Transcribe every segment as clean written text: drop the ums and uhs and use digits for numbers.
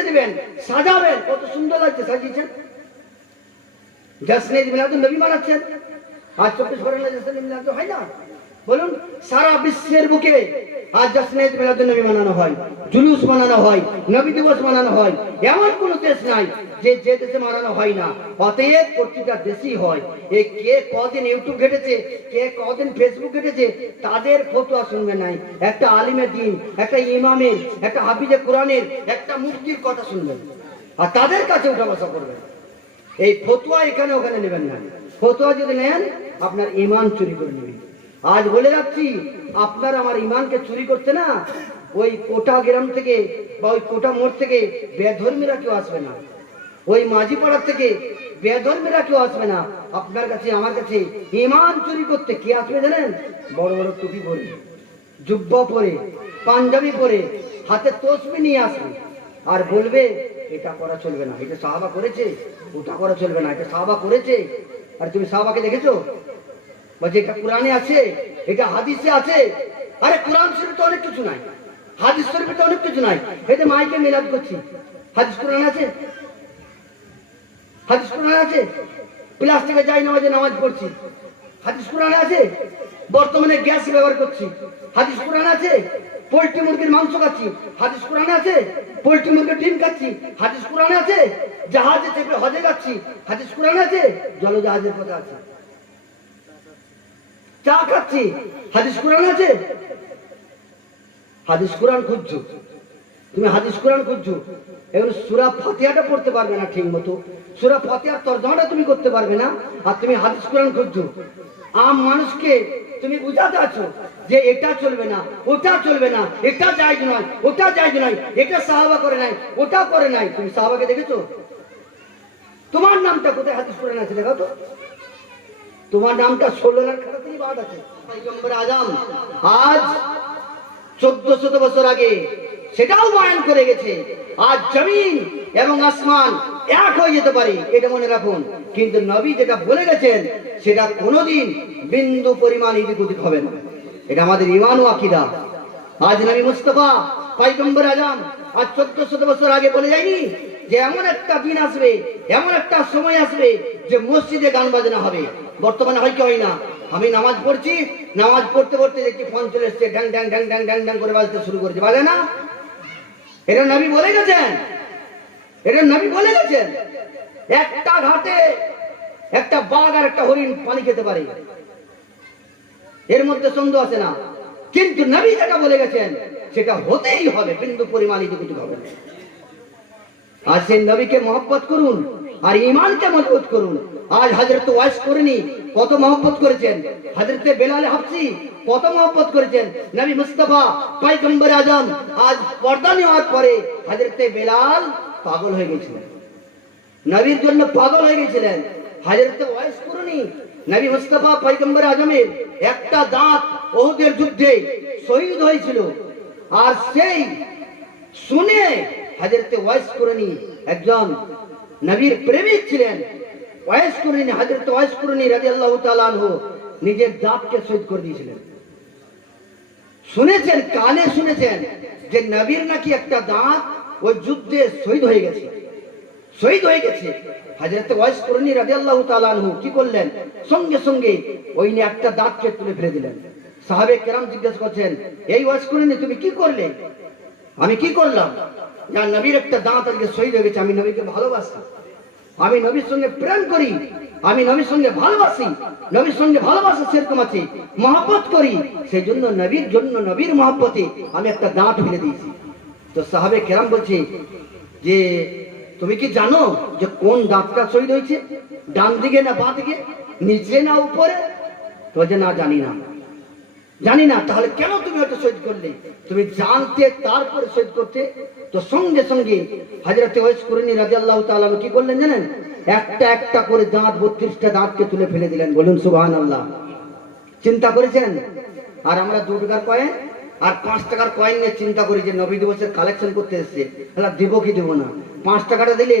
প্রস্তুতি দিবেন, সাজাবেন। কত সুন্দর লাগছে সাজিয়েছেন। জশ্নে মিলাদুন নবী মানাচ্ছেন। আজ 24 ঘন্টা জশ্নে মিলাদ হয় না? বলুন, সারা বিশ্বের বুকে আজ জশ্নে মিলাদুন নবী মানানো হয়, জুলুস মানানো হয়, নবী দিবস মানানো হয়। এমন কোন দেশ নাই যে দেশে মানানো হয় না। অতএব প্রতিটা দেশই হয়। এই কে কদিন ইউটিউব ঘেটেছে, কে কদিন ফেসবুক ঘেটেছে, তাদের ফতোয়া শুনবে নাই। একটা আলিমের দিন, একটা ইমামের, একটা হাফিজে কোরআনের, একটা মুফতির কথা শুনবেন, আর তাদের কাছে উঠা বসা করবেন। এই ফতোয়া এখানে ওখানে নেবেন না। ফতোয়া যদি নেন, আপনার ইমান চুরি করে নেবেন। আজ বলে রাখছি, আপনার আমার ইমানকে চুরি করতে না, ওই কোটা গ্রাম থেকে বা ওই কোটা মোড় থেকে বেধর্মীরা কেউ আসবে না, ওই মাঝি পাড়ার থেকে বেধর্মীরা কেউ আসবে না। আপনার কাছে আমার কাছে ইমান চুরি করতে কে আসবে জানেন? বড় বড় টুপি পরে, জুব্বা পরে, পাঞ্জাবি পরে, হাতে তসবি নিয়ে আসবে আর বলবে এটা করা চলবে না, এটা সাহাবা করেছে, ওটা করা চলবে না, এটা সাহাবা করেছে। আর তুমি সাহাবাকে দেখেছো? বলছে এটা কোরআনে আছে, এটা হাদিসে আছে। আরে কোরআন শরীফে তো অনেক কিছু নাই, হাদিস শরীফে তো অনেক কিছু নাই। এই যে মাইকে মিলাদ করছি, হাদিস কোরআন আছে? হাদিস কোরআন আছে? প্লাস্টিকে যাই নামাজে নামাজ পড়ছি, হাদিস কোরআন আছে? বর্তমানে গ্যাস ব্যবহার করছি, হাদিস কোরআন আছে? পোল্ট্রি মুরগির মাংস খাচ্ছি, হাদিস কোরআন আছে? পোল্ট্রি মুরগির ডিম খাচ্ছি, হাদিস কোরআন আছে? জাহাজে চেপে হজে যাচ্ছি, হাদিস কোরআন আছে? জলজাহাজের পথে আছে, চা খাচ্ছি, হাদিস কোরআন আছে? হাদিস কোরআন খুঁজছো তুমি, হাদিস কোরআন খুঁজছো। এবার সূরা ফাতিহাটা পড়তে পারবে না ঠিক মতো, সূরা ফাতিহার তরজমাটা তুমি করতে পারবে না, আর তুমি হাদিস কোরআন খুঁজছো। আম মানুষকে তুমি বুঝাতে আছো যে এটা চলবে না, ওটা চলবে না, এটা জায়েজ নয়, ওটা জায়েজ নয়, এটা সাহাবা করে নাই, ওটা করে নাই। তুমি সাহাবাকে দেখেছো? তোমার নামটা কোথায় হাদিস কোরআন আছে দেখাও তো। তোমার নামটা 16 খাতাতেই বাদ আছে। পয়গম্বর আজম আজ 1400 বছর আগে সেটাও বয়ান করে গেছে। আজ জমিন এবং আসমান এক হয়ে যেতে পারে, এটা মনে রাখুন। কিন্তু নবী যেটা বলে গেছেন সেটা কোনোদিন বিন্দু পরিমাণ এদিক ওদিক হবে না। এটা আমাদের ঈমান ও আকীদা। আজ নবী মুস্তাফা পয়গম্বর আজম আজ 1400 বছর আগে বলে যায়নি যে এমন একটা দিন আসবে, এমন একটা সময় আসবে যে মসজিদে গান বাজনা হবে। বর্তমানে হয় কি হয় না? আমি নামাজ পড়ছি, নামাজ পড়তে পড়তে দেখি ফোন চলে এসছে, ড্যাং ড্যাং ড্যাং ড্যাং ড্যাং ড্যাং করে বাজতে শুরু করেছে, বাজে না? এটা নবী বলে গেছেন, এটা নবী বলে গেছেন। একটা ঘাটে একটা বাঘ আর একটা হরিণ পানি খেতে পারে, এর মধ্যে সন্দেহ আছে না। কিন্তু নবী যেটা বলে গেছেন সেটা হতেই হবে, বিন্দু পরিমাণ এদিক ওদিক হবে না। আজ সেই নবীকে মহব্বত করুন আর ঈমানকে মজবুত করুন। আজ হযরত ওয়াইস করনি কত মহব্বত করেছেন, হযরত বেলাল হাবশী কত মহব্বত করেছেন। নবী মুস্তাফা পয়গম্বর আজম আজ পর্দা নেওয়ার পরে হযরত বেলাল পাগল হয়ে গেছিলেন, নবীর জন্য পাগল হয়ে গেছিলেন। হযরত ওয়াইস করনি নবী মুস্তাফা পয়গম্বর আজমের একটা দাঁত উহুদের যুদ্ধে শহীদ হয়েছিল, আর সেই শুনে হযরত ওয়াইস করনি একজন নবীর প্রেমিক ছিলেন। ওয়াইস করনি, হযরত ওয়াইস করনি রাদিয়াল্লাহু তাআলা আনহু নিজের দাঁতকে শহীদ করে দিয়েছিলেন। শুনেছেন, কানে শুনেছেন যে নবীর নাকি একটা দাঁত ওই যুদ্ধে শহীদ হয়ে গেছে, শহীদ হয়ে গেছে। হযরত ওয়াইস করনি রাদিয়াল্লাহু তাআলা আনহু কি করলেন? সঙ্গে সঙ্গে ওই নিয়ে একটা দাঁতকে তুলে ফেলে দিলেন। সাহাবে কেরাম জিজ্ঞেস করছেন, এই ওয়াইস করনি তুমি কি করলে? আমি কি করলাম? না, নবীর একটা দাঁত আজকে শহীদ হয়ে গেছে। আমি নবীকে ভালোবাসি, আমি নবীর সঙ্গে প্রেম করি, আমি নবীর সঙ্গে ভালোবাসি, নবীর সঙ্গে ভালোবাসা সেরকম আছে, মহব্বত করি, সেই জন্য নবীর জন্য, নবীর মহব্বতে আমি একটা দাঁত ফেলে দিয়েছি। তো সাহাবে কেরাম বলছে যে তুমি কি জানো যে কোন দাঁতটা শহীদ হয়েছে? ডান দিকে না বাঁ দিকে, নিচে না উপরে? তো যে না, জানি না, জানি না। তাহলে কেন তুমি ওটা শহীদ করলে? তুমি জানতে তারপরে শহীদ করতে। তো সঙ্গে সঙ্গে হযরত ওয়াইস করনি রাদিয়াল্লাহু তাআলা কি করলেন জানেন? একটা একটা করে দাঁত, 32টা দাঁতকে তুলে ফেলে দিলেন। বলুন সুবহানাল্লাহ। চিন্তা করেছেন? আর আমরা 2 টাকার কয়েন আর 5 টাকার কয়েন নিয়ে চিন্তা করি যে নবী দিবসের কালেকশন করতে এসেছে, তাহলে দেবো কি দেবো না। 5 টাকাটা দিলে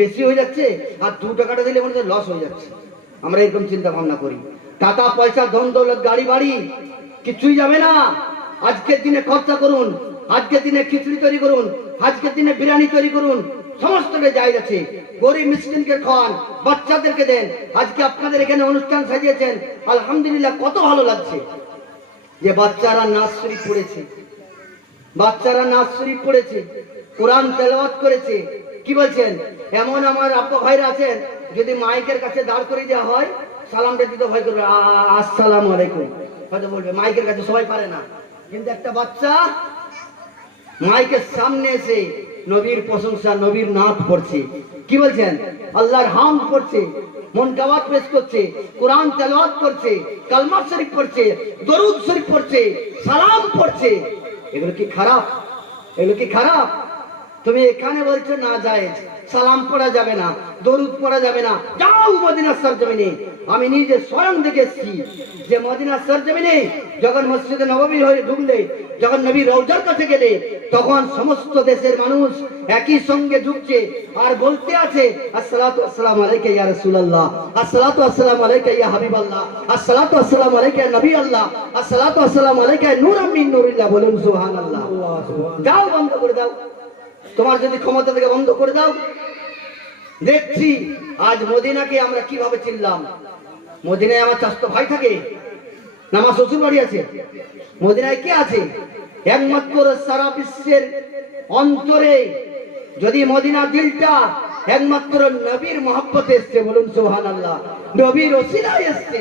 বেশি হয়ে যাচ্ছে, আর 2 টাকাটা দিলে মনে হচ্ছে লস হয়ে যাচ্ছে। আমরা এরকম চিন্তা ভাবনা করি। টাকা পয়সা, ধন দৌলত, গাড়ি বাড়ি কিছুই যাবে না। আজকের দিনে খরচা করুন, আজকের দিনে খিচুড়ি তৈরি করুন, আজকের দিনে বিরিয়ানি তৈরি করুন, সমস্তকে জায়গা আছে, গরিব মিসকিনকে খাওয়ান, বাচ্চাদেরকে দেন। আজকে আপনাদের এখানে অনুষ্ঠান সাজিয়েছেন, আলহামদুলিল্লাহ, কত ভালো লাগছে যে বাচ্চারা নাচ শরীফ পড়েছে, বাচ্চারা নাচ শরীফ পড়েছে, কোরআন তেলাওয়াত করেছে। কি বলছেন? এমন আমার আব্বা ভাইরা আছেন, যদি মাইকের কাছে দাঁড় করে দেওয়া হয়, সালামটা দিতে ভয় করবে, আসসালামু আলাইকুম হয়তো বলবে, মাইকের কাছে সবাই পারে না। কিন্তু একটা বাচ্চা মাইকের সামনে এসে নবীর প্রশংসা, নবীর নাথ পড়ছে। কি বলছেন? আল্লাহর হামদ পড়ছে, মন গাওয়াত পেশ করছে, কোরআন তেলাওয়াত করছে, কালমা শরীফ পড়ছে, দরুদ শরীফ পড়ছে, সালাম পড়ছে। এগুলো কি খারাপ? এগুলো কি খারাপ? তুমি এখানে বলছো না জায়েজ, সালাম পড়া যাবে না, দরুদ পড়া যাবে না। যাও মদিনার সরজমিনে, আমি নিজে স্বয়ং দেখেছি যে মদিনার সরজমিনে যখন মসজিদে নববী হয়ে ঢুকলে, যখন নবী রওজার কাছে গেলে, তখন সমস্ত দেশের মানুষ একই সঙ্গে ঢুকছে আর বলতে আছে, আসসালাতু আসসালামু আলাইকা ইয়া রাসূলুল্লাহ, আসসালাতু আসসালামু আলাইকা ইয়া হাবিবাল্লাহ, আসসালাতু আসসালামু আলাইকা ইয়া নবী আল্লাহ, আসসালাতু আসসালামু আলাইকা নূরাম মিন নূরিল্লাহ। বলুন সুবহানাল্লাহ। যাও বন্ধ করে দাও, তোমার যদি ক্ষমতা থেকে বন্ধ করে দাও। দেখছি আজ মদিনাকে আমরা কিভাবে চিনলাম। মদিনায় আমার চাচতো ভাই থাকে না, আমার শ্বশুর বাড়ি আছে। মদিনায় কে আছে? একমাত্র সারা বিশ্বের অন্তরে যদি মদিনা দিলটা একমাত্র নবীর মহব্বতে এসছে। বলুন সুবহানাল্লাহ। নবীর ওসিলায় এসছে।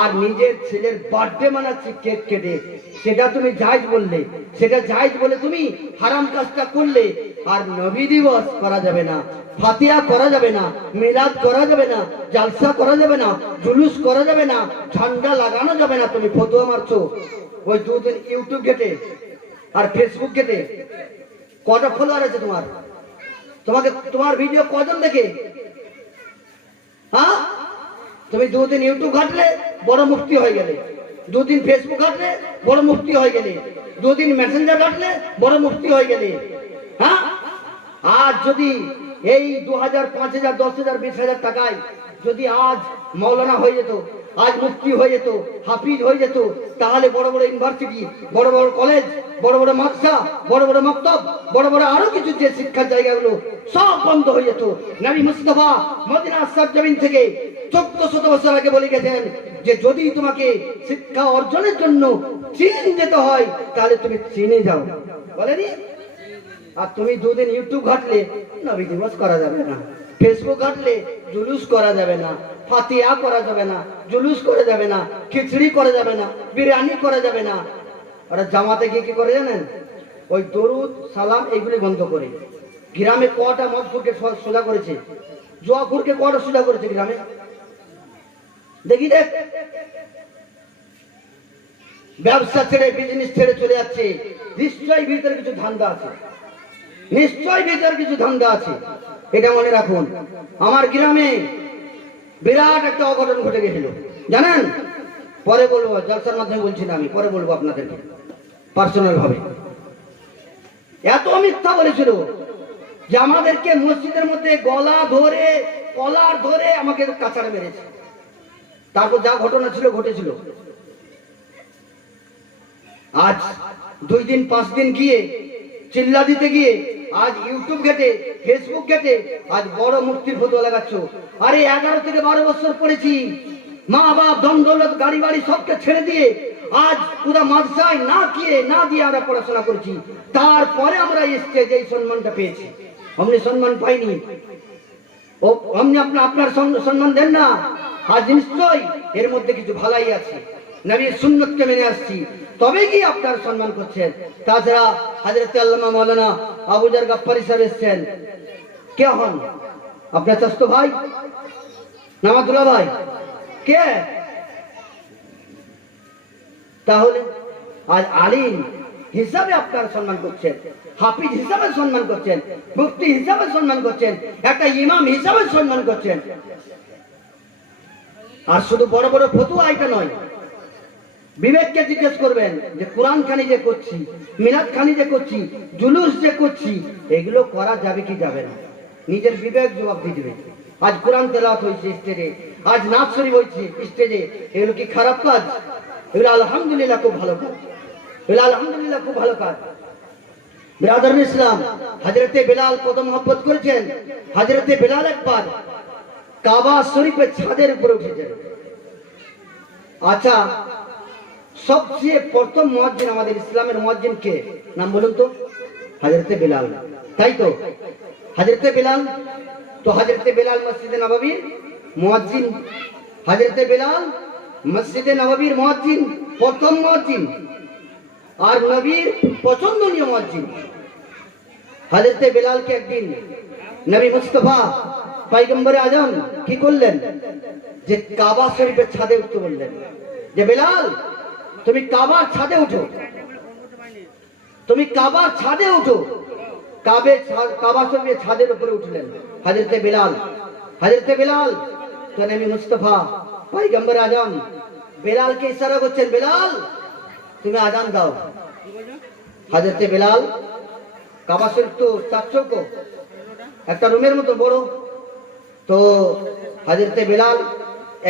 আর নিজের ছেলের বার্থডে মানাচ্ছি কেক কেটে, সেটা তুমি জায়েজ বললে, সেটা জায়েজ বলে তুমি হারাম কাজটা করলে। আর নবী দিবস করা যাবে না, ফাতিহা করা যাবে না, মিলাদ করা যাবে না, জালসা করা যাবে না, জুলুস করা যাবে না, ঝান্ডা লাগানো যাবে না। তুমি ফতোয়া মারছো ওই দুদিন ইউটিউব ঘেটে আর ফেসবুক ঘেটে। কটা ফলোয়ার আছে তোমার? তোমাকে তোমার ভিডিও কজন দেখে? হ্যাঁ, তুমি দুদিন ইউটিউব ঘাটলে বড় মুফতি হয়ে গেলে, দুদিন ফেসবুক ঘাটলে বড় মুফতি হয়ে গেলে, দুদিন মেসেঞ্জার ঘাটলে বড় মুফতি হয়ে গেলে। হ্যাঁ, আজ যদি এই 2000, 5000, 10,000, 20,000 টাকায় যদি আজ মৌলানা হয়ে যেত, আজ মুফতি হয়ে যেত, হাফিজ হয়ে যেত, তাহলে বড় বড় ইউনিভার্সিটি, বড় বড় কলেজ, বড় বড় মাদ্রাসা, বড় বড় মক্তব, বড় বড় আরো কিছু যে শিক্ষার জায়গাগুলো সব বন্ধ হয়ে যেত। নবী মুস্তাফা মদিনার সরজমিন থেকে 1400 বছর আগে বলে গেছেন যে যদি তোমাকে শিক্ষা অর্জনের জন্য চীন যেতে হয়, তাহলে তুমি চীনে যাও। বলেনি? আর তুমি দুদিন ইউটিউব ঘাটলে নবী দিবস করা যাবে না, ফেসবুক ঘাটলে জুলুস করা যাবে না, ফাতিহা করা যাবে না, জুলুস করা যাবে না, খিচড়ি করা যাবে না, বিরিয়ানি করা যাবে না। ওরা জামাতে গিয়ে কি করে জানেন? ওই দরুদ সালাম এগুলি বন্ধ করে। গ্রামে কটা মদখুরকে সোজা করেছে, জুয়াখুরকে কটা সোজা করেছে গ্রামে? দেখি দেখ। ব্যবসা ছেড়ে, বিজনেস ছেড়ে চলে যাচ্ছে। নিশ্চয়ই ভিতরে কিছু ধান্দা আছে, নিশ্চয়ই ভিতরে কিছু ধান্দা আছে। এটা মনে রাখুন। আমার গ্রামে বিরাট একটা অঘটন ঘটে গেছিল, জানেন? পরে বলবো, জলসার মাধ্যমে বলছি না, আমি পরে বলবো আপনাদেরকে পার্সোনাল ভাবে। এত মিথ্যা বলেছিল যে আমাদেরকে মসজিদের মধ্যে গলা ধরে, কলার ধরে আমাকে কাছাড়ে মেরেছে। তারপর যা ঘটনা ছিল ঘটেছিল। আজ 2 দিন 5 দিন গিয়ে চিল্লা দিতে গিয়ে আজ ইউটিউব ঘেটে, ফেসবুক ঘেটে আজ বড় মুফতির ফতোয়া লাগাচ্ছ। আরে 11 থেকে 12 বছর পড়েছি, মা বাপ, ধন দৌলত, গাড়ি বাড়ি সবকে ছেড়ে দিয়ে আজ পুরো মাদ্রাসায় না দিয়ে আমরা পড়াশোনা করেছি। তারপরে আমরা স্টেজে এই সম্মানটা পেয়েছি। অমনি সম্মান পাইনি, ও অমনি আপনার সম্মান দেন না। আজ নিশ্চয়ই এর মধ্যে কিছু ভালাই আছে, নবীর সুন্নতকে মেনে আসছি, তবে কি আপনার সম্মান করছেন। তাছাড়া হযরত আল্লামা মাওলানা আবু জার গাফফারি সাহেব এসেছেন। কে হন? আপনার চাচতো ভাই, নামাতুল্লাহ ভাই। কে? তাহলে আজ আলিম হিসাবে আপনার সম্মান করছেন, হাফিজ হিসাবে সম্মান করছেন, মুফতি হিসাবে সম্মান করছেন, একটা ইমাম হিসাবে সম্মান করছেন। আর শুধু বড় বড় ফতোয়া এটা নয়, বিবেককে জিজ্ঞেস করবেন যে কোরআন খানি যে করছি, মিলাদ খানি যে করছি, জুলুস যে করছি, এগুলো করা যাবে কি যাবে না? নিজের বিবেক জবাব দিয়ে দেবে। আজ কোরআন তেলাওয়াত হয়েছে স্টেজে, আজ নাচ শরীফ হয়েছে স্টেজে, এগুলো কি খারাপ কাজ? এগুলো আলহামদুলিল্লাহ খুব ভালো কাজ, এগুলো আলহামদুলিল্লাহ খুব ভালো কাজ। বিরাদর ইসলাম, হযরতে বেলাল কত মহব্বত করেছেন। হযরতে বেলাল একবার কাবা শরীফের ছাদের উপরে উঠেছেন। আচ্ছা, সবচেয়ে প্রথম মুয়াজ্জিন আমাদের ইসলামের মুয়াজ্জিন কে? নাম বলুন তো। হযরতে বেলাল, তাই তো? হযরতে বেলাল, তো হযরতে বেলাল মসজিদে নববীর মুয়াজ্জিন। হযরতে বেলাল মসজিদে নববীর মুয়াজ্জিন, প্রথম মুয়াজ্জিন আর নবীর পছন্দনীয় মুয়াজ্জিন। হযরতে বেলালকে একদিন নবী মুস্তাফা পয়গম্বরে আজম কি করলেন? যে কাবা শরীফের ছাদে উঠতে বললেন, যে বেলাল তুমি কাবার ছাদে উঠো, তুমি কাবার ছাদে উঠো। কাবা শরীফের ছাদের উপরে উঠলেন হযরতে বেলাল। হযরতে বেলাল তো নবী মুস্তাফা পয়গম্বর আজম বেলালকে ইশারা করছেন, বেলাল তুমি আজান দাও। হযরতে বেলাল, কাবা শরীফ তো চার চৌকো, একটা রুমের মতো বড়, তো হযরতে বেলাল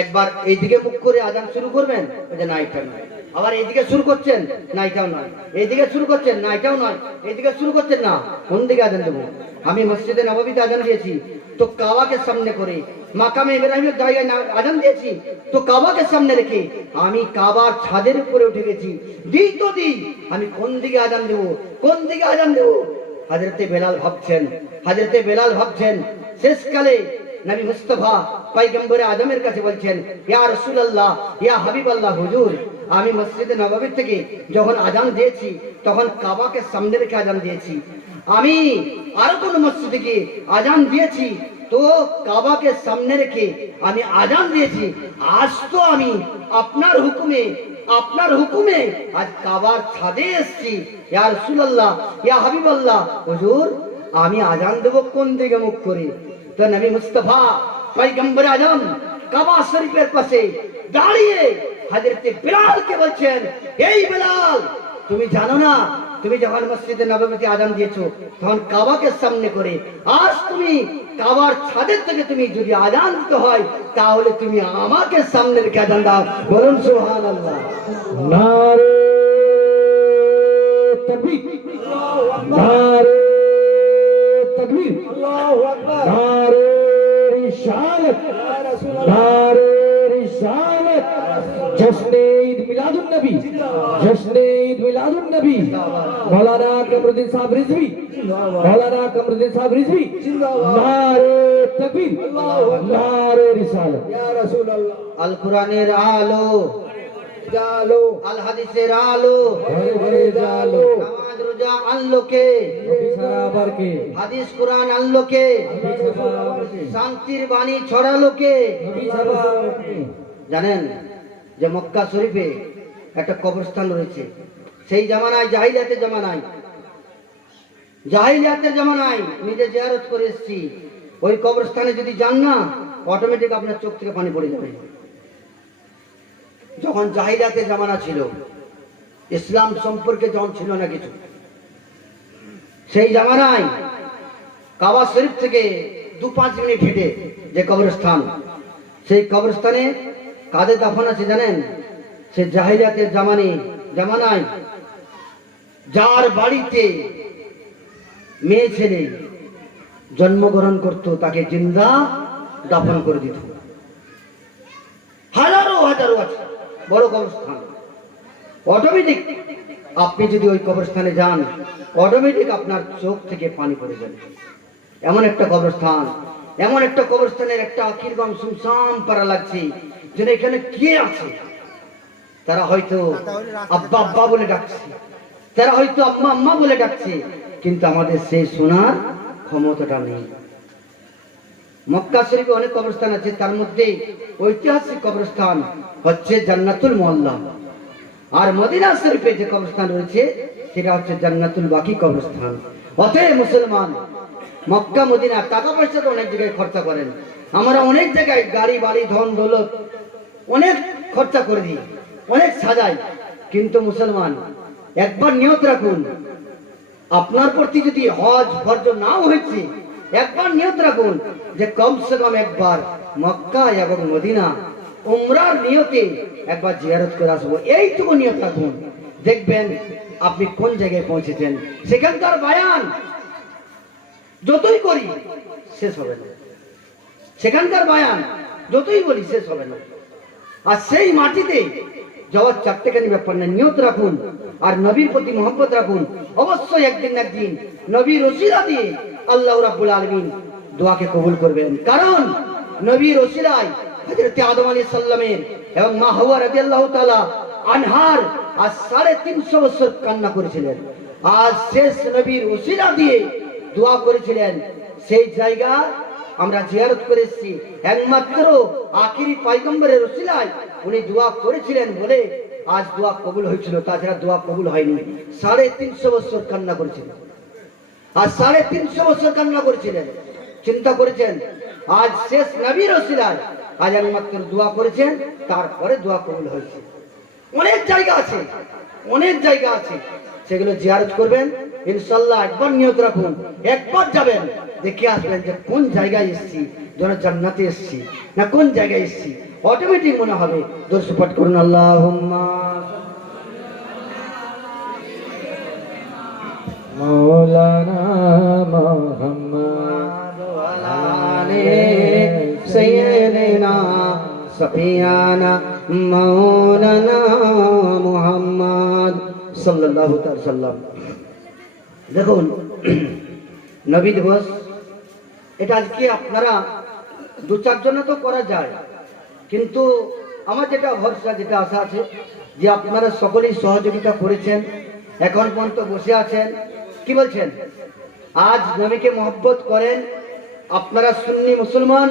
একবার এইদিকে মুখ করে আজান শুরু করবেন, যে না এটা নয়। আবার এইদিকে শুরু করছেন, না এটাও নয়। এইদিকে শুরু করছেন, না এটাও নয়। এইদিকে শুরু করছেন, না কোন দিকে আজান দেবো? আমি মসজিদে নববীতে আজান দিয়েছি, তো কাবাকে সামনে করে, মাকামে ইব্রাহিমের জায়গায় আজান দিয়েছি, তো কাবাকে সামনে রেখে আমি কাবার ছাদের উপরে উঠে গেছি। দিই তো দিই, আমি কোন দিকে আজান দেবো, কোন দিকে আজান দেবো? হযরতে বেলাল ভাবছেন, হযরতে বেলাল ভাবছেন। শেষকালে নবী মুস্তাফা পয়গম্বরে আজমের কাছে বলছেন, ইয়া রাসূলুল্লাহ, ইয়া হাবিবাল্লাহ, হুজুর আমি মসজিদে নববী থেকে যখন আজান দিয়েছি তখন কাবাকে সামনে রেখে আজান দিয়েছি। আমি আর কোন মসজিদে গিয়ে আজান দিয়েছি তো কাবাকে সামনে রেখে আমি আজান দিয়েছি। আজ তো আমি আপনার হুকুমে, আপনার হুকুমে আজ কাবার ছাদে এসেছি। ইয়া রাসূলুল্লাহ, ইয়া হাবিবাল্লাহ, হুজুর আমি আজান দেব কোন দিকে মুখ করে? তো নবী মুস্তাফা পয়গম্বর আজম কাবা শরীফের পাশে দাঁড়িয়ে হযরতে বেলালকে বলছেন, এই বেলাল তুমি জানো না, তুমি যখন মসজিদে নববীতে আজান দিয়েছো তখন কাবাকে সামনে করে, আজ তুমি কাবার ছাদের থেকে তুমি যদি আজান দিতে হয় তাহলে তুমি আমাকে সামনে রেখে আজান দাও। বলুন সুবহানাল্লাহ। নারে তাকবীর, নারে তাকবীর, আল্লাহু আকবার, নারে রিসালাত, নারে রিসালাত। জশ্নে ঈদ মিলাদুন নবী, জশ্নে ঈদ মিলাদুন নবী। মৌলানা কমরুদ্দিন সাহেব রিজভী, মৌলানা কমরুদ্দিন সাহেব রিজভী, নারে তাকবীর, নারে রিসালাত। ইয়া রাসূলুল্লাহ। আল কোরআনের আলো জালো, আল হাদিসের আলো, ঘরে ঘরে জালো। নামাজ রোজা আল্লোকে, নবী ছাড়া আবার কে? হাদিস কোরআন আল্লোকে, নবী ছাড়া আবার কে? শান্তির বাণী ছড়ালোকে। নবী ছাড়া আবার কে? জানেন যে মক্কা শরীফে একটা কবরস্থান রয়েছে। সেই জামানায়, জাহিলিয়াতের জামানায়, জাহিলিয়াতের জামানায় নিজে জিয়ারত করে এসেছি। ওই কবরস্থানে যদি যান না, অটোমেটিক আপনার চোখ থেকে পানি পড়ে যাবে। যখন জাহিলিয়াতের জামানা ছিল, ইসলাম সম্পর্কে যখন ছিল না কিছু, সেই জামানায় কাবা শরীফ থেকে 2-5 মিনিট হেঁটে যে কবরস্থান, সেই কবরস্থানে কাদের দাফন আছে জানেন? সে জাহিলিয়াতের জামানায় যার বাড়িতে মেয়ে ছেলে জন্মগ্রহণ করত তাকে জিন্দা দাফন করে দিত। হাজারো হাজারো আছে বড় কবরস্থান। অটোমেটিক আপনি যদি ওই কবরস্থানে যান, অটোমেটিক আপনার চোখ থেকে পানি পড়ে যাবে। এমন একটা কবরস্থান, এমন একটা কবরস্থানের একটা কিরকম সুনসান পারা লাগছে, যেন এখানে কে আছে। তারা হয়তো আব্বা আব্বা বলে ডাকছে, তারা হয়তো আম্মা আম্মা বলে ডাকছে, কিন্তু আমাদের সেই শোনার ক্ষমতাটা নেই। মক্কা শরীফে অনেক কবরস্থান আছে, তার মধ্যে ঐতিহাসিক কবরস্থান হচ্ছে জান্নাতুল মুআল্লা। আর মদিনা শরীফে যে কবরস্থান রয়েছে সেটা হচ্ছে জান্নাতুল বাকি কবরস্থান। অতএব মুসলমান, মক্কা মদিনা টাকা পয়সা তো অনেক জায়গায় খরচা করেন, আমরা অনেক জায়গায় গাড়ি বাড়ি ধন দৌলত অনেক খরচা করে দিই, অনেক সাজাই, কিন্তু মুসলমান একবার নিয়ত রাখুন, আপনার প্রতি যদি হজ ফরজ নাও হয়েছে, একবার নিয়ত রাখুন যে কমসে কম একবার মক্কা এবং মদিনা উমরার নিয়তে একবার জিয়ারত করে আসবো। এইটুকু নিয়ত রাখুন। দেখবেন আপনি কোন জায়গায় পৌঁছেছেন। সেখানকার বায়ান যতই করি শেষ হবে না, সেখানকার বায়ান যতই বলি শেষ হবে না। আর সেই মাটিতে যাওয়ার চারটেখানি ব্যাপার না, নিয়ত রাখুন আর নবীর প্রতি মহব্বত রাখুন। অবশ্যই একদিন না একদিন নবীর ওসিলা দিয়ে আল্লাহ রাব্বুল আলামিন দোয়াকে কবুল করবেন। কারণ নবীর ওসিলায় হযরত আদম আলাইহিস সালামের এবং মা হাওয়া রাদিয়াল্লাহু তাআলা আনহার আজ 350 বছর কান্না করেছিলেন। আজ শেষ নবীর ওসিলা দিয়ে দোয়া করেছিলেন, সেই জায়গা আমরা জিয়ারত করে এসেছি। একমাত্র আখিরি পয়গম্বরের ওসিলায় উনি দোয়া করেছিলেন বলে আজ দোয়া কবুল হয়েছিল, তাছাড়া দোয়া কবুল হয়নি। 350 বছর কান্না করেছিলেন, আর 350 বছর কান্না করেছিলেন। চিন্তা করেছেন, আজ শেষ নবীর ওসিলায় আজ একমাত্র দোয়া করেছেন, তারপরে দোয়া কবুল হয়েছে। অনেক জায়গা আছে, অনেক জায়গা আছে, সেগুলো জিয়ারত করবেন ইনশাআল্লাহ। একবার নিয়ত রাখুন, একবার যাবেন, দেখে আসবেন যে কোন জায়গায় এসেছি, যেন জান্নাতে এসেছি না কোন জায়গায় এসেছি। অটোমেটিক মনে হবে। দরুদ পাঠ করুন, আল্লাহুম্মা মৌলানা মুহাম্মদ আলে সাইয়্যিদিনা সফিয়ানা মৌলানা মুহাম্মদ সাল্লাল্লাহু তাআলা সাল্লাম। দেখুন, নবী দিবস এটা আজকে আপনারা 2-4 জনে তো করা যায়, কিন্তু আমার যেটা ভরসা, যেটা আশা আছে যে আপনারা সকলেই সহযোগিতা করেছেন, এখন পর্যন্ত বসে আছেন। কি বলছেন? আজ নবীকে মহব্বত করেন, আপনারা সুন্নি মুসলমান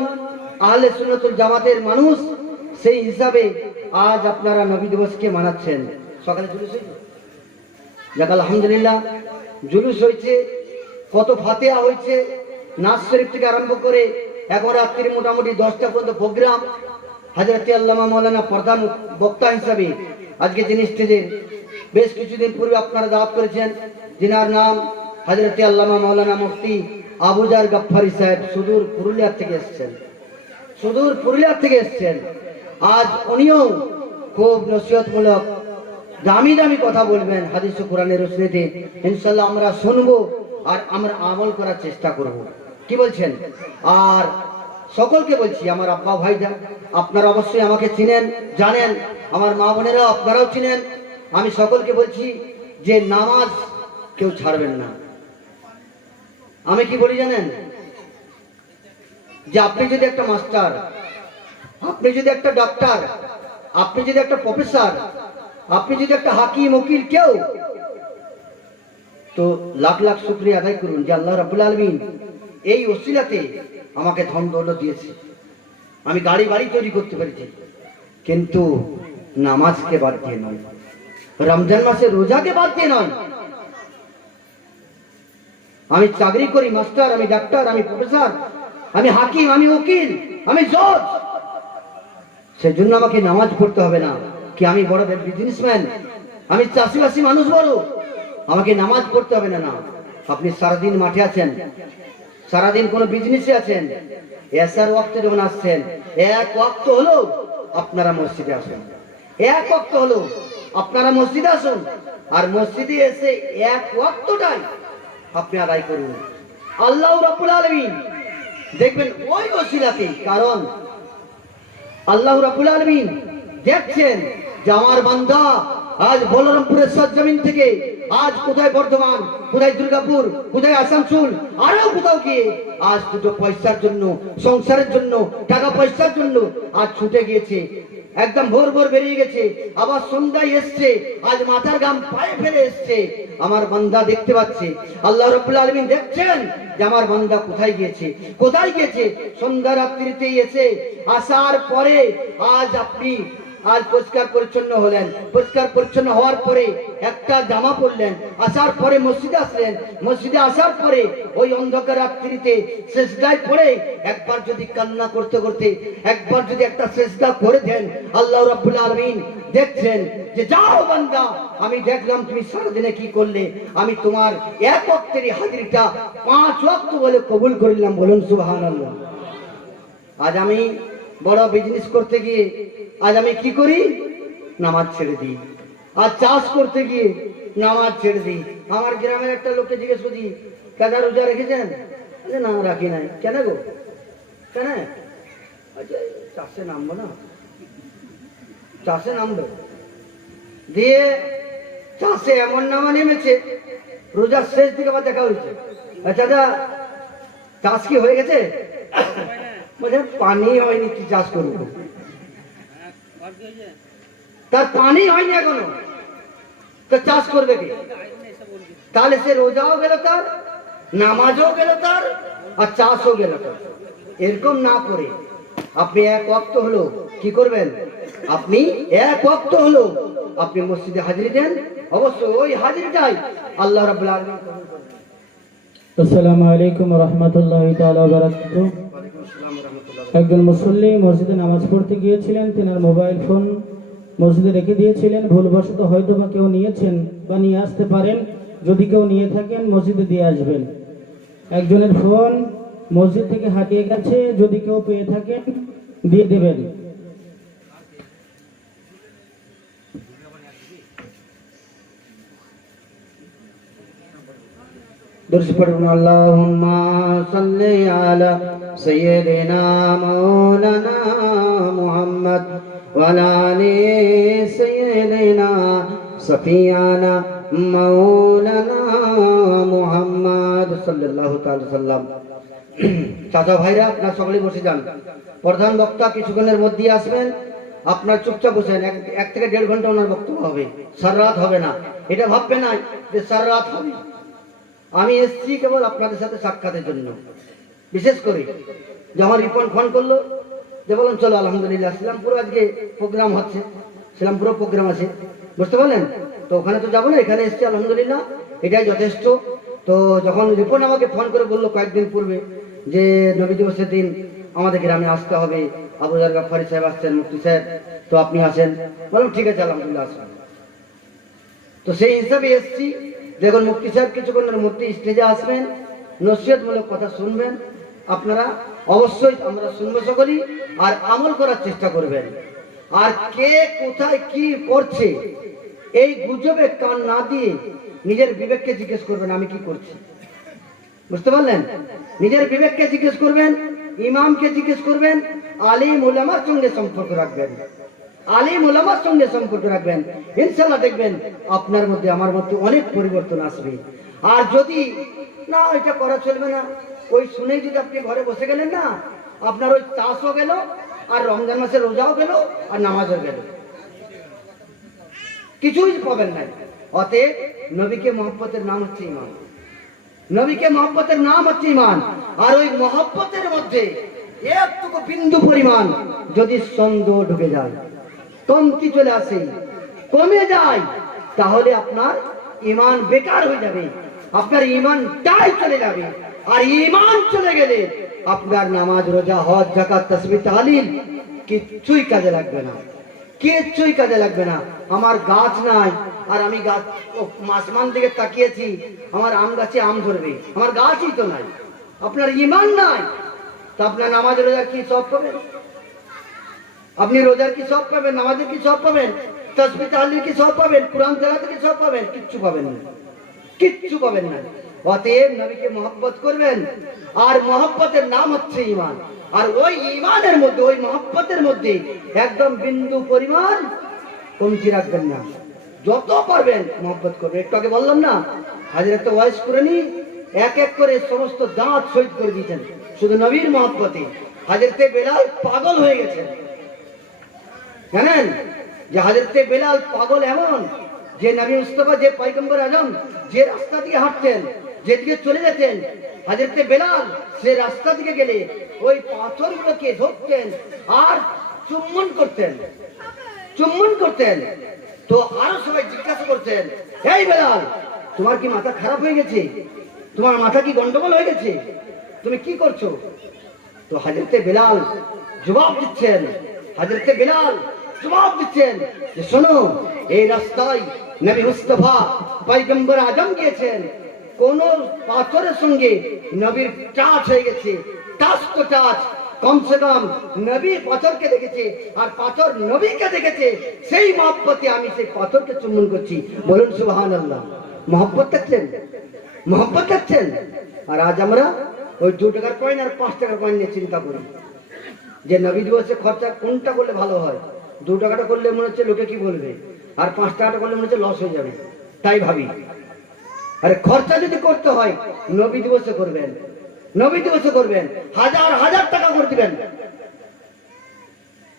আহলে সুন্নাতুল জামাতের মানুষ, সেই হিসাবে আজ আপনারা নবী দিবসকে মানাচ্ছেন। সকালে জুলুস হয়েছে, যাক আলহামদুলিল্লাহ, জুলুস হয়েছে, কত ফাতিহা হয়েছে, নাজ শরীফ থেকে আরম্ভ করে এখন রাত্রি মোটামুটি 10টা পর্যন্ত প্রোগ্রাম। হযরত আল্লামা মাওলানা প্রধান বক্তা হিসাবে আজকে যিনি স্টেজে বেশ কিছুদিন পূর্বে আপনারা দাওয়াত করেছেন, যিনার নাম হযরত আল্লামা মাওলানা মুফতি আবুজার গাফফারি সাহেব, সুদূর পুরুলিয়া থেকে এসেছেন, সুদূর পুরুলিয়া থেকে এসেছেন। আজ উনিও খুব নসিহতমূলক দামি দামি কথা বলবেন হাদিস ও কোরআনের রোশনীতে। ইনশাআল্লাহ আমরা শুনবো আর আমরা আমল করার চেষ্টা করব। কি বলছেন? আর সকলকে বলছি, আমার আব্বা ভাইরা, আপনারা অবশ্যই আমাকে চিনেন, জানেন, আমার মা বোনেরা আপনারাও চিনেন। আমি সকলকে বলছি যে নামাজ কেউ ছাড়বেন না। আমি কি বলি জানেন? যে আপনি যদি একটা মাস্টার, আপনি যদি একটা ডাক্তার, আপনি যদি একটা প্রফেসর, আপনি যদি একটা হাকিম, উকিল, কেউ, তো লাখ লাখ শুকরিয়া আদায় করুন যে আল্লাহ রাব্বুল আলামিন এই ওসিলাতে আমাকে ধন দৌলত দিয়েছে, আমি গাড়ি বাড়ি তৈরি করতে পেরেছি। কিন্তু নামাজকে বাদ দিয়ে নয়, রমজান মাসে রোজাকে বাদ দিয়ে নয়। আমি চাকরি করি, মাস্টার, আমি ডাক্তার, আমি প্রফেসর, আমি হাকিম, আমি উকিল, আমি জজ, সেজন্য আমাকে নামাজ পড়তে হবে না। কি আমি বড় বিজনেসম্যান, আমি চাষিবাসী মানুষ বড়, আমাকে নামাজ পড়তে হবে না। না, আপনি সারাদিন মাঠে আছেন, সারাদিন কোনো বিজনেসে আছেন, এসার ওয়াক্তে যখন আসছেন, এক ওয়াক্ত হলো আপনারা মসজিদে আসুন, এক ওয়াক্ত হলো আপনারা মসজিদে আসুন, আর মসজিদে এসে এক ওয়াক্তটাই আপনি আদায় করুন। আল্লাহ রাব্বুল আলামিন দেখবেন ওই ওসিলাতে, কারণ আল্লাহ রাব্বুল আলামিন দেখছেন যে আমার বান্দা আজ বলরামপুরের সরজমিন থেকে আজ কোথায় বর্ধমান, কোথায় দুর্গাপুর, কোথায় আসানসোল, আরো কোথাও গিয়ে আজ দুটো পয়সার জন্য, সংসারের জন্য, টাকা পয়সার জন্য আজ ছুটে গিয়েছে, একদম ভোর ভোর বেরিয়ে গেছে, আবার সন্ধ্যায় এসছে, আজ মাথার ঘাম পায়ে ফেলে এসছে। আমার বান্দা দেখতে পাচ্ছে, আল্লাহ রাব্বুল আলামিন দেখছেন যে আমার বান্দা কোথায় গিয়েছে, কোথায় গিয়েছে। সন্ধ্যা রাত্রিতে এসে আসার পরে আজ আপনি আজ পরিষ্কার পরিচ্ছন্ন হলেন, পরিষ্কার পরিচ্ছন্ন হওয়ার পরে একটা জামা পরলেন, আসার পরে মসজিদে আসলেন, মসজিদে আসার পরে ওই অন্ধকার রাত্রিতে সেজদায় পড়ে একবার যদি কান্না করতে করতে একবার যদি একটা সেজদা করে দেন, আল্লাহ রাব্বুল আলামিন দেখছেন যে যাও বান্দা, আমি দেখলাম তুমি সারাদিনে কি করলে, আমি তোমার এক ওয়াক্তের হাজিরিটা 5 ওয়াক্ত বলে কবুল করলাম। বলুন সুবহানাল্লাহ। আজ আমি বড় বিজনেস করতে গিয়ে আজ আমি কি করি? নামাজ ছেড়ে দিই। আর চাষ করতে গিয়ে নামাজ ছেড়ে দিই। আমার গ্রামের একটা লোককে জিজ্ঞেস করছি, কাজা রোজা রেখেছেন? বলে, না রাখি নাই। কেন গো? কেন? আচ্ছা, চাষে নামবো না, চাষে নামবো। দিয়ে চাষে এমন নামা নেমেছে, রোজার শেষ দিকে আবার দেখা হয়েছে। আচ্ছা দাদা, চাষ কি হয়ে গেছে? বলছে, পানি হয়নি, কি চাষ করবো? তার পানি হয়নি এখনো, তো চাষ করবে কি? তাহলে সে রোজাও গেল তার, নামাজও গেল তার, আর চাষও গেল তার। এরকম না করে আপনি এক ওয়াক্ত হলো কি করবেন? আপনি এক ওয়াক্ত হলো আপনি মসজিদে হাজিরি দেন। অবশ্য ওই হাজিরিটাই আল্লাহ রাব্বুল আলামিন কবুল করবেন। আসসালামু আলাইকুম ওয়া রাহমাতুল্লাহি তাআলা ওয়া বারাকাতুহু। একজন মুসল্লি মসজিদে নামাজ পড়তে গিয়েছিলেন, তেনার মোবাইল ফোন মসজিদে রেখে দিয়েছিলেন। ভুলবশত হয়তো বা কেউ নিয়েছেন বা নিয়ে আসতে পারেন। যদি কেউ নিয়ে থাকেন মসজিদে দিয়ে আসবেন। একজনের ফোন মসজিদ থেকে হারিয়ে গেছে, যদি কেউ পেয়ে থাকেন দিয়ে দেবেন। درس پڑھنا اللہم صلی علی سیدنا مولانا محمد وعلی آل سیدنا صفیانا مولانا محمد صلی اللہ تعالی وسلم। চাচা ভাইরা, আপনারা সকলে বসে যান। প্রধান বক্তা কিছুক্ষণের মধ্যে আসবেন। আপনার চুপচাপ বসেন। এক থেকে 1.5 ঘন্টা ওনার বক্তব্য হবে, সারা রাত হবে না। এটা ভাববে না যে সারা রাত হবে। আমি এসছি কেবল আপনাদের সাথে সাক্ষাতের জন্য। বিশেষ করে যখন রিপন ফোন করলো যে বলুন চলো, আলহামদুলিল্লাহ শ্রীরামপুর আজকে প্রোগ্রাম হচ্ছে, শ্রীরামপুরও প্রোগ্রাম আছে, বুঝতে পারলেন? তো ওখানে তো যাবো না, এখানে এসছি আলহামদুলিল্লাহ, এটাই যথেষ্ট। তো যখন রিপন আমাকে ফোন করে বললো কয়েকদিন পূর্বে যে নবী দিবসের দিন আমাদের গ্রামে আসতে হবে, আবু জার গাফফারি সাহেব আসছেন, মুফতি সাহেব, তো আপনি আসেন। বললাম ঠিক আছে, আলহামদুলিল্লাহ আসবেন। তো সেই হিসাবে এসছি। দেখুন, মুফতি সাহেব কিছুক্ষণের মধ্যে স্টেজে আসবেন, নসিহতমূলক কথা শুনবেন। আপনারা অবশ্যই, আমরা শুনবো সকলেই, আর আমল করার চেষ্টা করবেন। আর কে কোথায় কি করছে এই গুজবে কান না দিয়ে নিজের বিবেককে জিজ্ঞেস করবেন, আমি কি করছি। বুঝতে পারলেন? নিজের বিবেককে জিজ্ঞেস করবেন, ইমামকে জিজ্ঞেস করবেন, আলিম উলামার সঙ্গে সম্পর্ক রাখবেন। আলিম উলামার সঙ্গে সম্পর্ক রাখবেন, ইনশাআল্লাহ দেখবেন আপনার মধ্যে আমার মধ্যে অনেক পরিবর্তন আসবে। আর যদি না এটা করা চলবে না, ওই শুনেই যদি আপনি ঘরে বসে গেলেন না, আপনার ওই চাষও গেল, আর রমজান মাসে রোজাও গেল, আর নামাজও গেল, কিছুই পাবেন না। অতএব নবীকে মহব্বতের নাম হচ্ছে ঈমান। নবীকে মহব্বতের নাম হচ্ছে ঈমান। আর ওই মহব্বতের মধ্যে একটুকু বিন্দু পরিমাণ যদি সন্দেহ ঢুকে যায়, কমতি চলে আসে, কমে যায়, তাহলে আপনার ঈমান বেকার হয়ে যাবে, আপনার ঈমানটাই চলে যাবে। আর ঈমান চলে গেলে আপনার নামাজ, রোজা, হজ, যাকাত, তাসবিহ, তাহলিল কিচ্ছুই কাজে লাগবে না, কিচ্ছুই কাজে লাগবে না। আমার গাছ নাই, আর আমি গাছ আসমান দিকে তাকিয়েছি, আমার আম গাছে আম ধরবে, আমার গাছই তো নাই। আপনার ঈমান নাই, তা আপনার নামাজ রোজার কি সব পাবেন? আপনি রোজার কি সব পাবেন? নামাজের কি সব পাবেন? তাসবিহ তাহলিল কি সব পাবেন? কোরআন তেলাওয়াত কি সব পাবেন? কিচ্ছু পাবেন না, কিচ্ছু পাবেন না। অতএব নবীকে মহব্বত করবেন, আর মহব্বতের নাম হচ্ছে ঈমান। আর ওই ঈমানের মধ্যে, ওই মহব্বতের মধ্যে একদম বিন্দু পরিমাণ কমতি রাখবেন না। যত পারবেন মহব্বত করবেন। একটু আগে বললাম না, হাজিরাত ওয়াইজ করে নি, এক এক করে সমস্ত দাঁত শহীদ করে দিয়েছেন শুধু নবীর মহব্বতে। হাজরতে বেলাল পাগল হয়ে গেছেন। জানেন যে হাজরতে বেলাল পাগল এমন যে নবী মুস্তাফা, যে পয়গম্বর আজম যে রাস্তা দিয়ে হাঁটতেন, যেদিকে চলে যেতেন, হাজরতে বেলাল সে রাস্তা দিকে গেলে ওই পাথরগুলোকে ধরতেন আর চুম্বন করতেন, চুম্বন করতেন। তো আরো সবাই জিজ্ঞাসা করতেন, এই বেলাল, তোমার কি মাথা খারাপ হয়ে গেছে? তোমার মাথা কি গন্ডগোল হয়ে গেছে? তুমি কি করছো? তো হাজরতে বেলাল জবাব দিচ্ছেন, হাজরতে বেলাল জবাব দিচ্ছেন যে শোনো, এই রাস্তায় নবী মুস্তাফা পয়গম্বর আজম গিয়েছেন, কোন পাথরের সঙ্গে নবীর টাচ হয়ে গেছে, টাচ তো টাচ, কমসে কম নবী পাথরকে দেখেছে আর পাথর নবীকে দেখেছে, সেই মহব্বতে আমি সেই পাথরকে চুম্বন করছি। বলুন সুবহানাল্লাহ। মহব্বত দেখছেন, মহব্বত দেখছেন। আর আজ আমরা ওই 2 টাকার কয়েন আর 5 টাকার কয়েন নিয়ে চিন্তা করি যে নবী দিবসে খরচা কোনটা করলে ভালো হয়। 2 টাকাটা করলে মনে হচ্ছে লোকে কি বলবে, আর 5 টাকাটা করলে মনে হচ্ছে লস হয়ে যাবে, তাই ভাবি। আরে খরচা যদি করতে হয় নবী দিবসে করবেন, নবী দিবসে করবেন, হাজার হাজার টাকা করে দিবেন,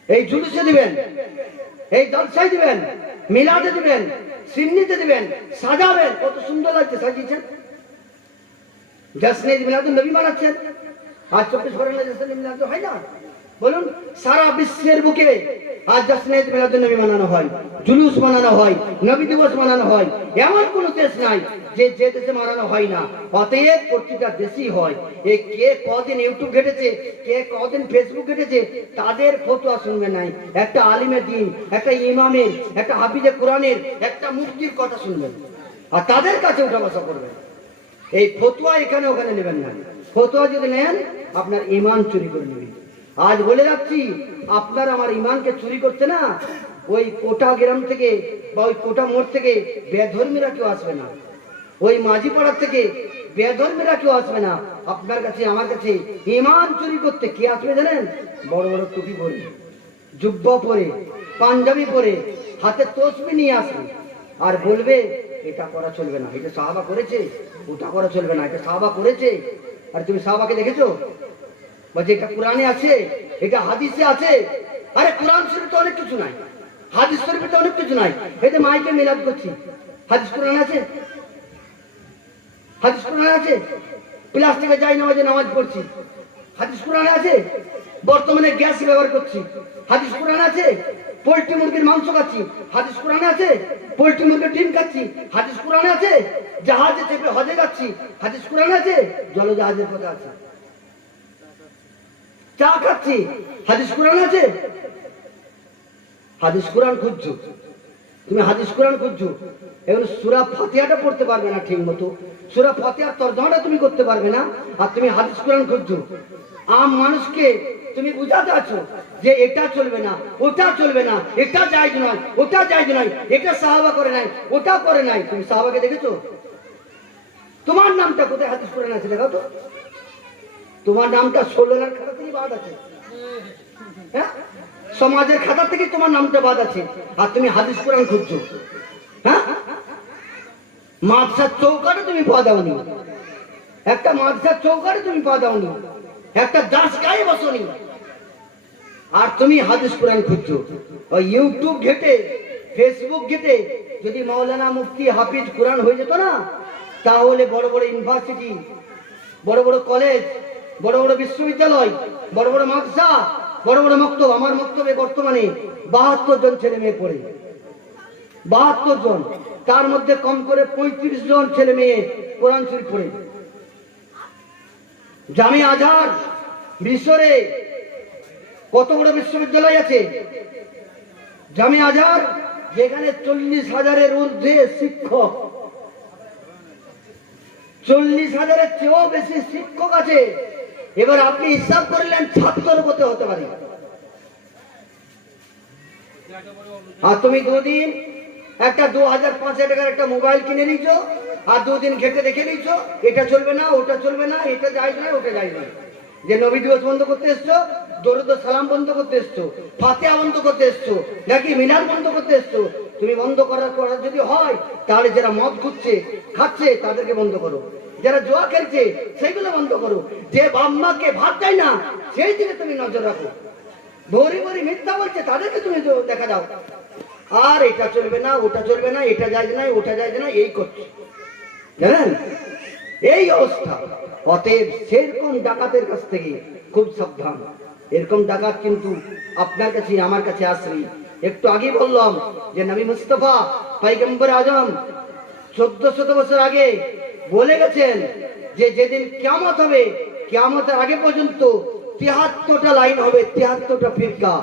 এই জুলুসে দিবেন, এই জলসায় দিবেন, মিলাদে দিবেন, সিন্নিতে দিবেন, সাজাবেন। কত সুন্দর লাগছে সাজিয়েছেন। জশ্নে মিলাদুন নবী মানাচ্ছেন। আজ 24 ঘন্টা জশ্নে মিলাদ হয় না? বলুন, সারা বিশ্বের বুকে আজ জশ্নে মিলাদুন নবী মানানো হয়, জুলুস মানানো হয়, নবী দিবস মানানো হয়। এমন কোন দেশ নাই যে যে দেশে মানানো হয় না। অতএব প্রতিটা দেশই হয়। এই কে কদিন ইউটিউব ঘেটেছে, কে কদিন ফেসবুক ঘেটেছে, তাদের ফতোয়া শুনবে নাই। একটা আলিমের দিন, একটা ইমামের, একটা হাফিজে কোরআনের, একটা মুফতির কথা শুনবেন আর তাদের কাছে উঠা বসা করবেন। এই ফতোয়া এখানে ওখানে নেবেন না। ফতোয়া যদি নেন আপনার ইমান চুরি করে নেবেন। আজ বলে রাখছি, আপনার আমার ইমানকে চুরি করতে না ওই কোটা গ্রাম থেকে বা ওই কোটা মোড় থেকে বেধর্মীরা কেউ আসবে না, ওই মাঝি পাড়ার থেকে বেধর্মীরা কেউ আসবে না। আপনার কাছে আমার কাছে ইমান চুরি করতে কে আসবে জানেন? বড় বড় টুপি পরে, জুব্বা পরে, পাঞ্জাবি পরে, হাতে তসবি নিয়ে আসবে আর বলবে এটা করা চলবে না, এটা সাহাবা করেছে, ওটা করা চলবে না, এটা সাহাবা করেছে। আর তুমি সাহাবাকে দেখেছো? বলছে এটা কোরআনে আছে, এটা হাদিসে আছে। আরে কোরআন শরীফে তো অনেক কিছু নাই, হাদিস শরীফে তো অনেক কিছু নাই। এই যে মাইকে মিলাদ করছি, হাদিস কোরআন আছে? হাদিস কোরআনে আছে? প্লাস্টিকে যাই নামাজে নামাজ পড়ছি, হাদিস কোরআনে আছে? বর্তমানে গ্যাস ব্যবহার করছি, হাদিস কোরআনে আছে? পোল্ট্রি মুরগির মাংস খাচ্ছি, হাদিস কোরআনে আছে? পোল্ট্রি মুরগির ডিম খাচ্ছি, হাদিস কোরআনে আছে? জাহাজে চেপে হজে যাচ্ছি, হাদিস কোরআনে আছে? জলজাহাজের পথে আছে। চা খাচ্ছি, হাদিস কোরআন আছে? হাদিস কোরআন খুঁজছো তুমি, হাদিস কোরআন খুঁজছো। এবার সূরা ফাতিহাটা পড়তে পারবে না ঠিক মতো, সূরা ফাতিহার তরজমাটা তুমি করতে পারবে না, আর তুমি হাদিস কোরআন খুঁজছো। আম মানুষকে তুমি বুঝাতে আছো যে এটা চলবে না, ওটা চলবে না, এটা জায়েজ নয়, ওটা জায়েজ নয়, এটা সাহাবা করে নাই, ওটা করে নাই। তুমি সাহাবাকে দেখেছো? তোমার নামটা কোথায় হাদিস কোরআন আছে দেখাও তো। তোমার নামটা 16 খাতা থেকে বাদ আছে, হ্যাঁ, সমাজের খাতা থেকে তোমার নামটা বাদ আছে, আর তুমি হাদিস কোরআন খুঁজছো। হ্যাঁ, মাদ্রাসার চৌকাটে তুমি পা দাওনি, একটা মাদ্রাসার চৌকাটে তুমি পা দাওনি, একটা দাস গায়ে বসনি, আর তুমি হাদিস কোরআন খুঁজছো। ওই ইউটিউব ঘেটে, ফেসবুক ঘেটে যদি মাওলানা মুফতি হাফিজ কোরআন হয়ে যেত না, তাহলে বড় বড় ইউনিভার্সিটি, বড় বড় কলেজ, বড় বড় বিশ্ববিদ্যালয়, বড় বড় মাদ্রাসা, বড় বড় মক্তব, আমার মক্তবে বর্তমানে 72 জন ছেলে মেয়ে পড়ে, 72 জন, তার মধ্যে কম করে 35 জন ছেলে মেয়ে কোরআন শরীফ পড়ে। জামিয়া আজহার মিশরে কত বড় বিশ্ববিদ্যালয় আছে? জামিয়া আজহার, যেখানে 40,000-এর ঊর্ধ্বে শিক্ষক, 40,000-এর চেয়েও বেশি শিক্ষক আছে। এবার আপনি হিসাব করলেন ছাত্র কত হতে পারে। আর তুমি দুদিন একটা 2,500 টাকার একটা মোবাইল কিনে নিছো, আর দুদিন ঘেটে দেখে নিছো এটা চলবে না, ওটা চলবে না, এটা জায়েজ না, ওটা জায়েজ না। যে নবী দিবস বন্ধ করতে এসছো, দরুদ ও সালাম বন্ধ করতে এসছো, ফাতিহা বন্ধ করতে এসছো, নাকি মিলাদ বন্ধ করতে এসছো? তুমি বন্ধ করার যদি হয় তাহলে যারা মদ খাচ্ছে তাদেরকে বন্ধ করো, যারা জুয়া খেলছে সেইগুলো বন্ধ করো, যে বাম্মাকে ভাত দেয় না সেই দিকে তুমি নজর রাখো, ভরি ভরি মিথ্যা বলছে তাদেরকে তুমি দেখা যাও। আর এটা চলবে না, ওটা চলবে না, এটা জায়েজ না, ওটা জায়েজ না, এই করছে, জানেন এই অবস্থা। অতএব সেরকম ডাকাতের কাছ থেকে খুব সাবধান। এরকম ডাকাত কিন্তু আপনার কাছে আমার কাছে আসবে। একটু আগে বললাম যে নবী মুস্তাফা পয়গম্বর আজম 1400 বছর আগে বলে গেছেন যে যেদিন কিয়ামত হবে, কিয়ামতের আগে পর্যন্ত 73টা লাইন হবে, 73টা ফিরকা,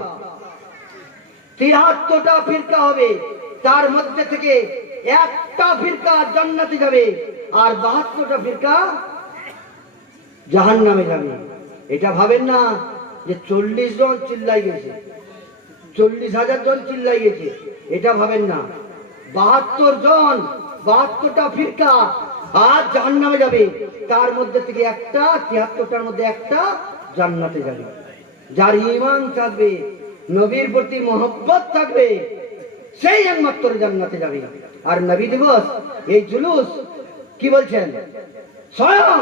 73টা ফিরকা হবে। তার মধ্যে থেকে একটা ফিরকা জান্নাতে যাবে আর 72টা ফিরকা জাহান্নামে যাবে। এটা ভাবেন না যে 40 জন চিল্লাই গেছে, 40,000 জন চিল্লাই গেছে, এটা ভাবেন না। 72 জন, 72টা ফিরকা আজ জাহান্নামে যাবে, তার মধ্যে থেকে একটা, 73টার মধ্যে একটা জান্নাতে যাবে। যার ঈমান থাকবে, নবীর প্রতি মহব্বত থাকবে, সেই একমাত্র জান্নাতে যাবে। আর নবী দিবস, এই জুলুস কি বলছেন, স্বয়ং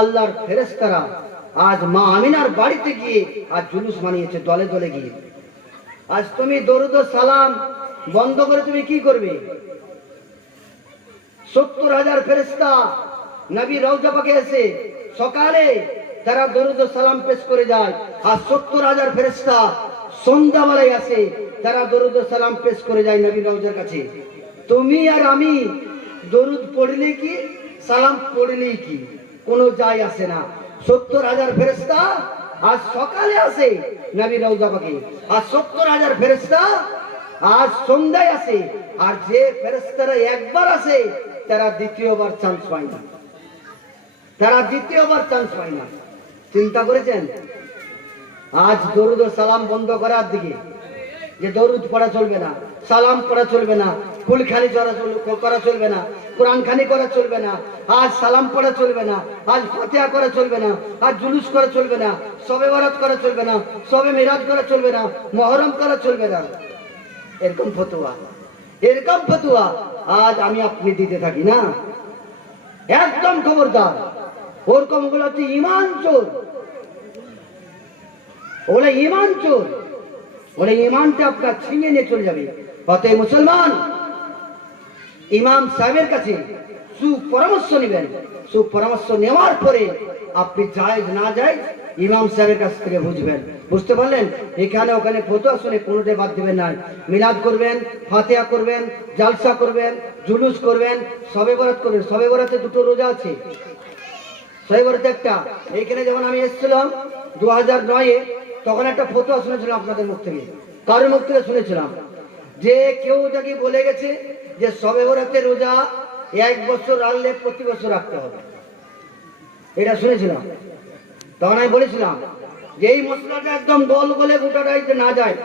আল্লাহর ফেরেশতারা আজ মা আমিনার বাড়িতে গিয়ে আজ জুলুস মানিয়েছে, দলে দলে গিয়ে। আজ তুমি দরুদ ও সালাম বন্ধ করে তুমি কি করবে? 70,000 ফেরেশতা নবী রওজা পাকে এসে সকালে তারা দরুদ ও সালাম পেশ করে যায়, আর 70,000 ফেরেশতা সন্ধ্যাবেলায় আসে, তারা দরুদ ও সালাম পেশ করে যায় নবী রওজার কাছে। তুমি আর আমি দরুদ পড়লে কি, সালাম পড়লেই কি, কোনো যায় আসে না। 70,000 ফেরেশতা আজ সকালে আসে নবী রওজা পাকে, আর 70,000 ফেরেশতা আজ সন্ধ্যায় আসে। আর যে ফেরেশতারা একবার আসে তারা দ্বিতীয়বার চান্স পায় না, তারা দ্বিতীয়বার চান্স পায় না। চিন্তা করেছেন? আজ দরুদ ও সালাম বন্ধ করার দিকে, যে দরুদ পড়া চলবে না, সালাম পড়া চলবে না, কুলখানি করা চলবে না, কোরআন খানি করা চলবে না, আজ সালাম পড়া চলবে না, আজ ফাতিহা করা চলবে না, আজ জুলুস করা চলবে না, শবে বরাত করা চলবে না, শবে মিরাজ করা চলবে না, মুহররম করা চলবে না। এরকম ফতোয়া, এরকম ফতোয়া আজ আমি আপনি দিতে থাকি না, একদম খবরদার। ওরকম গুলো হচ্ছে ঈমান চোর, ওরা ঈমান চোর, ওরা ঈমানটা আপনার ছিনিয়ে নিয়ে চলে যাবে। অতএব মুসলমান, ইমাম সাহেবের কাছে সুপরামর্শ নেবেন, সুপরামর্শ নেওয়ার পরে আপনি জায়েজ না জায়েজ ইমাম সাহেবের কাছ থেকে বুঝবেন। বুঝতে পারলেন? এখানে ওখানে ফতোয়া শুনে কোনোটাই বাদ দিবেন না। মিলাদ করবেন, ফাতিহা করবেন, জালসা করবেন, জুলুস করবেন, শবে বরাত করবেন। শবে বরাতে 2টো রোজা আছে, শবে বরাতে একটা। এইখানে যখন আমি এসেছিলাম 2009-এ, তখন একটা ফতোয়া শুনেছিলাম আপনাদের মুখ থেকে, কারোর মুখ থেকে শুনেছিলাম যে কেউ যাকে বলে গেছে যে শবে বরাতের রোজা 1 বছর রাখলে প্রতি বছর রাখতে হবে, এটা শুনেছিলাম। তখন আমি বলেছিলাম যে এই মশলাটা একদম দল বলে গোটাটাই না যায়।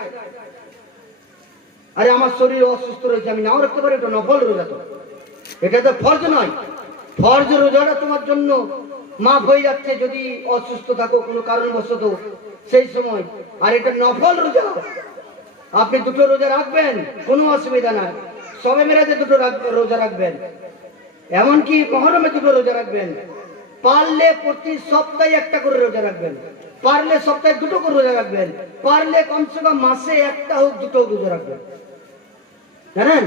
আরে আমার শরীর অসুস্থ রয়েছে, আমি নাও রাখতে পারি, এটা নফল রোজা, তো এটা তো ফরজ নয়। ফরজ রোজাটা তোমার জন্য মাফ হয়ে যাচ্ছে যদি অসুস্থ থাকো কোনো কারণবশত সেই সময়, আর এটা নফল রোজা। আপনি 2টো রোজা রাখবেন, কোনো অসুবিধা নাই। শবে মেরাজে 2টো রোজা রাখবেন, এমনকি মুহররমে 2টো রোজা রাখবেন। পারলে প্রতি সপ্তাহে একটা করে রোজা রাখবেন, পারলে সপ্তাহে 2টো করে রোজা রাখবেন, পারলে কমসে কম মাসে একটা হোক 2টো রোজা রাখবেন। জানেন,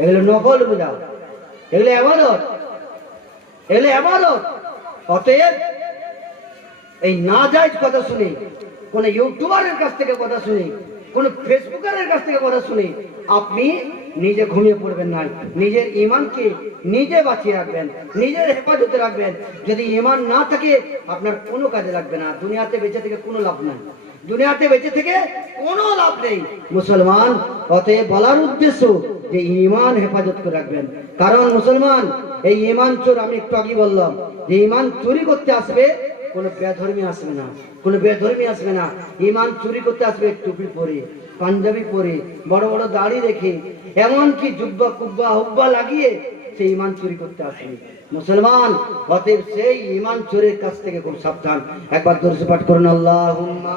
এগুলো নফল রোজা, এগুলো ইবাদত, এগুলো ইবাদত। অতএব এই নাজায়েজ কথা শুনে, কোন ইউটিউবারের কাছ থেকে কথা শুনে, কোন ফেসবুকারের কাছ থেকে কথা শুনে আপনি নিজে ঘুমিয়ে পড়বেন না। নিজের ঈমানকে নিজে বাঁচিয়ে রাখবেন, নিজের হেফাজতে রাখবেন। যদি ঈমান না থাকে আপনার কোনো কাজে লাগবে না, দুনিয়াতে বেঁচে থেকে কোনো লাভ নাই, দুনিয়াতে বেঁচে থেকে কোনো লাভ নেই মুসলমান। অতএব বলার উদ্দেশ্য যে ঈমান হেফাজত করে রাখবেন। কারণ মুসলমান, এই ঈমান চোর, আমি একটু আগে বললাম যে ঈমান চুরি করতে আসবে, কোনো বেধর্মী আসবে না, কোনো বেধর্মী আসবে না। ঈমান চুরি করতে আসবে টুপি পরে, পাঞ্জাবি পরে, বড় বড় দাড়ি রেখে, এমনকি জুব্বা কুব্বা হুব্বা লাগিয়ে সেই ঈমান চুরি করতে আসবে মুসলমান। অতএব সেই ঈমান চোরের কাছ থেকে খুব সাবধান। একবার দরুদ পাঠ করুন, আল্লাহুম্মা